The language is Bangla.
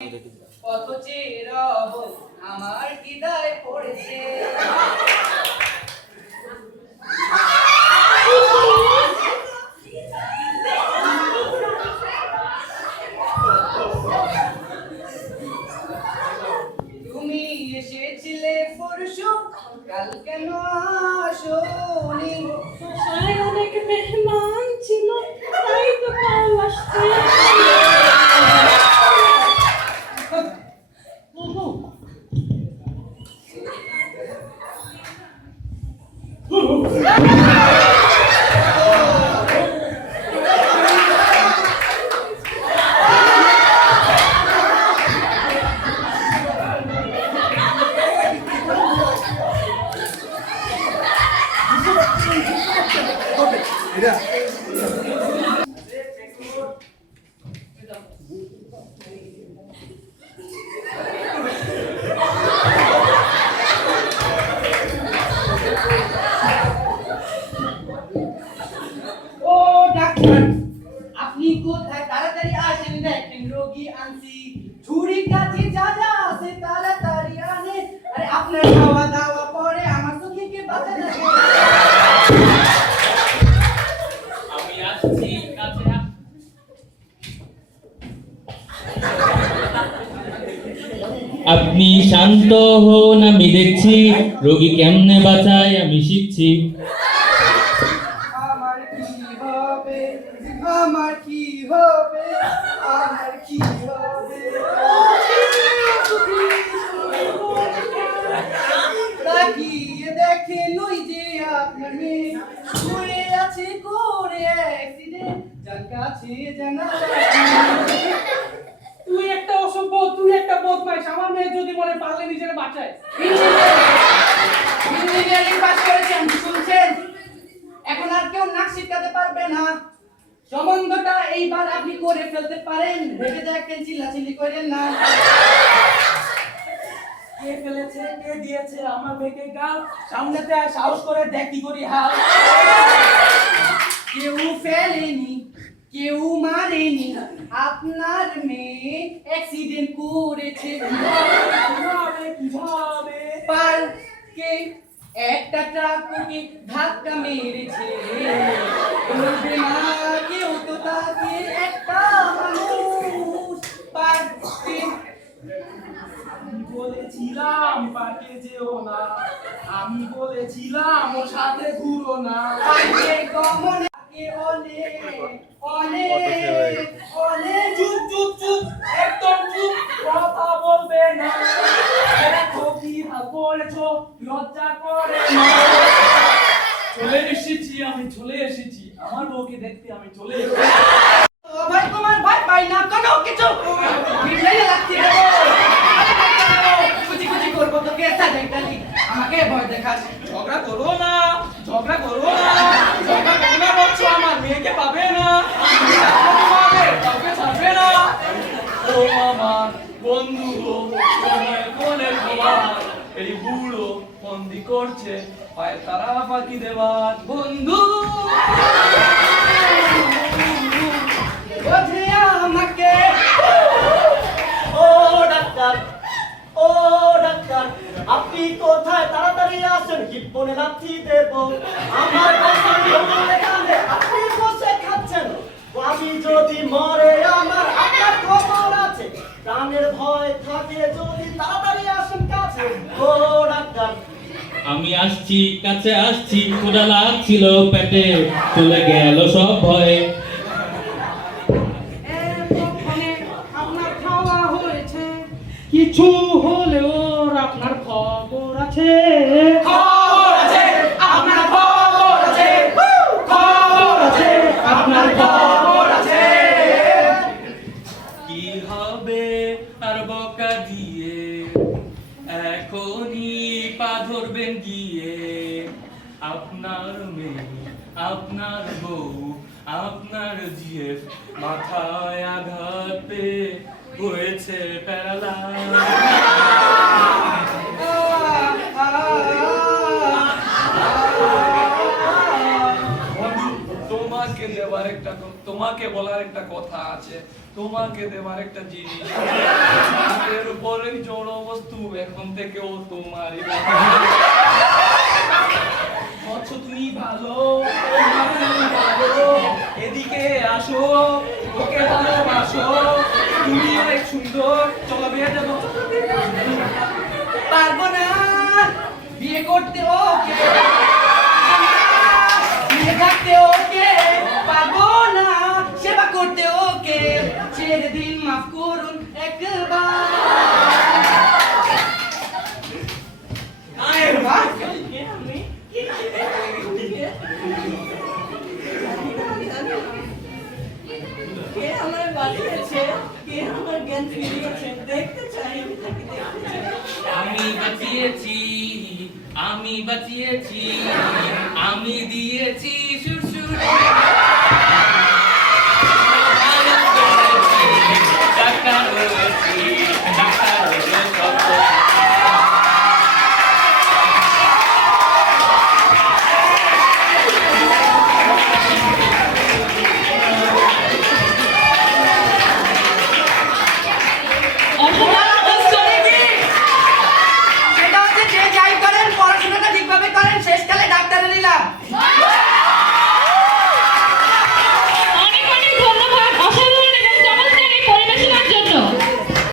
কত আমার হৃদয় পড়েছে তুমি এসেছিলে পরশু কাল কেন বাসায় অনেক মেহমান। Yeah. আপনি কোথায়? তাড়াতাড়ি আসেন দেখেন রোগী আনছি। ছুরি কাছে যা যা আছে তাড়াতাড়ি আনে। আরে আপনার খাওয়া দাওয়া পরে আমার চোখে বাঁচা লাগে আমি আসছি কাছে আপনি শান্ত হন আমি দেখছি রোগী কেমনে বাঁচায় আমি শিখছি। আমার কি হবে আমার কি হবে তাকিয়ে দেখেন ওই যে আপনার মেয়ে শুয়ে আছে করে অ্যাক্সিডেন্ট যার কাছে জানা তুই একটা অসভ্য তুই একটা বদমাইশ আমার মেয়ে যদি মনে পারলে নিজের বাঁচায় ইঞ্জিনিয়ারিং পাস করেছেন শুনছেন এখন আর কেউ নাক শিখাতে পারবে না সম্বন্ধটা এইবার আপনি করে ফেলতে পারেন। ভেবে দেখেন, চিল্লাচিল্লি করেন না। কে ফেলেছে, কে দিয়েছে, আমার মেয়েকে গাল। সামনেতে সাহস করে দেখ কি করি, হাল। কেউ ফেলেনি, কেউ মারেনি। আপনার মেয়ে অ্যাক্সিডেন্ট করেছে। কীভাবে কীভাবে? পার্কে একটা ট্রাককে ধাক্কা মেরেছে। বলবে না কেউ একটা মানুষ পার্কে বলেছিলাম পার্কে যেও না। আমি বলেছিলাম ওর সাথে ঘুরো না। পার্কে গমন অনেক অনেক। অনেক চুপ চুপ চুপ একদম চুপ। কথা বলবে না। দেখো কি করেছ লজ্জা করে না। চলে এসেছি আমি চলে এসেছি। আমার বউকে দেখতে আমি চলে এসেছি ও ভাই তোমার ভাই পাই না কোনো কিছু কুচি করব তোকে আমাকে ভয় দেখাস। ঝগড়া করো না, ঝগড়া করো না। ঝগড়া আমার মেয়েকে পাবে না। না। ও বন্ধু এই বুড়ো বন্দি করছে পায়ে তারা পাখি দেবার বন্ধু আপনি কোথায়? তাড়াতাড়ি আসেন। লাথি দেব। আমার পছন্দ করে কাঁদে আপনি বসে খাচ্ছেন। আমি যদি মরে আমার আপনার খবর আছে। প্রাণের ভয় থাকে যদি তাড়াতাড়ি আসেন কাছে। ও ডাক্তার। আমি আসছি কাছে আসছি ক্ষুধা লাগছিল পেটে। চলে গেল সব ভয়ে। আপনার খাওয়া হয়েছে। কিছু হলেও আপনার খবর আছে? খবর আছে আপনার খবর আছে খবর আছে আপনার খবর আছে। কি হবে আর বকা দিয়ে? এখনই পা ধরবেন গিয়ে। আপনার মেয়ে আপনার বউ আপনার জিএফ মাথায় আঘাত হয়েছে প্যারালাইজ। একটা তোমাকে বলার একটা কথা আছে, তোমাকে দেওয়ার একটা জিনিস। হাতের উপরে জড় বস্তু, এখন থেকেও তোমারই বলছো তুমি ভালো ভালো। এদিকে আসো, ওকে ভালোবাসো। তুমি অনেক সুন্দর, চলো বিয়ে যাব কে আমার বাঁচিয়েছে কে আমার জ্ঞান ফিরিয়েছে? দেখতে চাই, আমি বাঁচিয়েছি আমি বাঁচিয়েছি, আমি দিয়েছি সুরসুর